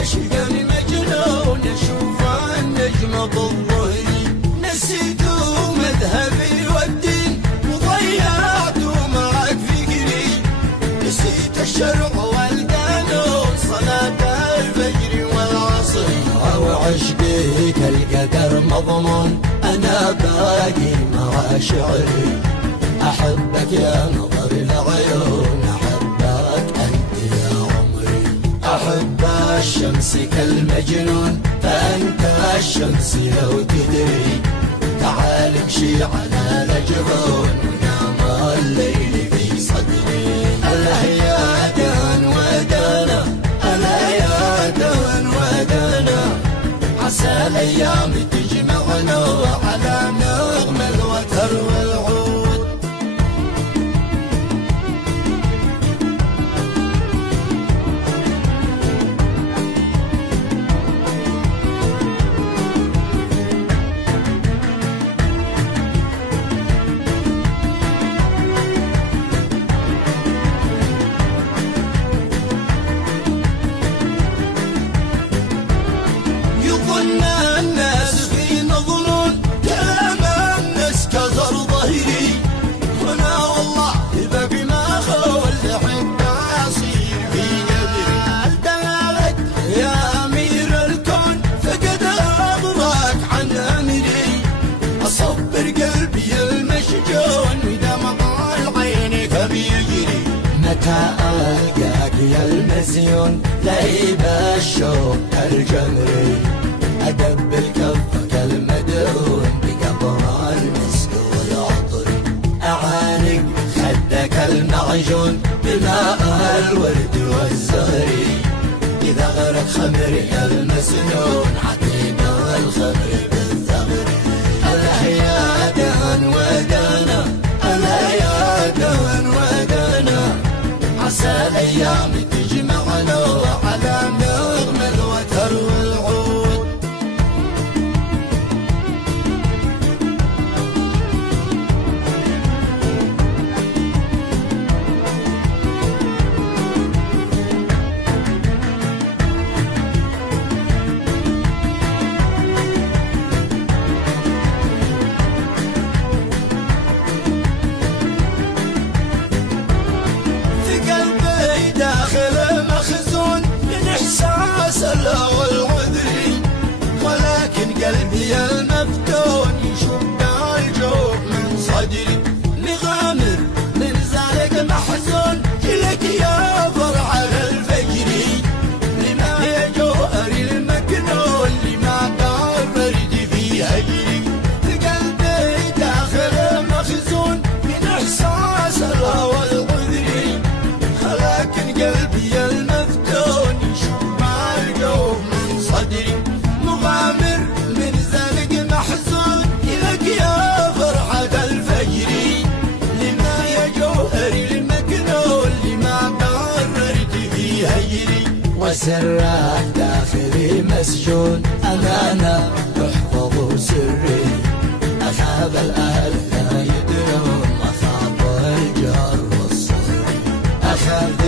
عاشقا مجنون اشوف النجم بالظهري، نسيت مذهبي والدين وضيعت معك فكري، نسيت الشرع والقانون صلاة الفجر والعصر، وعشقك القدر مضمون انا باقي مع شعري، احبك يا نظر العيون احبك انت يا عمري، احب الشمس كالمجنون فانت الشمس لو تدري، تعال امشي على الجبون ونام الليل في صدري، الله يا دهن ودانا الله يا دهن ودانا، عسى الايام تجمعنا على نغم الوتر والعود. يظن الناس فينا ظنون كلام الناس كسر ظهري، وانا والله باقي ما خول حب اصير في قدري، دلالك يا امير الكون فقد اضراك عن امري، اصبر قلبي المشجون ودمع العين بيجري، متى القاك يا المزيون لهيب الشوق الجمري، أدبل كفك المدهون بقبر المسك والعطر، أعانق خدك المعجون بماء الورد والزهري، إذا غرق خمري المسنون عتيب الخمر بالثغر، الله يا دهن ودانا الله يا دهن ودانا، عسى الأيام تجمعنا على نغم الوتر والعود. في قلبي داخل مخزون من احساس الهوى العذري، ولكن قلبي المفتون يشب الجوع من صدري، مغامر من زارق محزون لك يا فرحة الفجري، لما يا جوهري المكنون لما قررت في هجري، في قلبي داخل مخزون من احساس الهوى العذري، لكن قلبي المفتون يشب الجوع من صدري، مغامر من زرق محزون لك يا فرحة الفجري، لما يا جوهري المكنون لما قررت في هجري، وسرك داخلي مسجون أمانة تحفظ سري، أخاف الأهل لا يدرون أخاف الجار والصهر، أخاف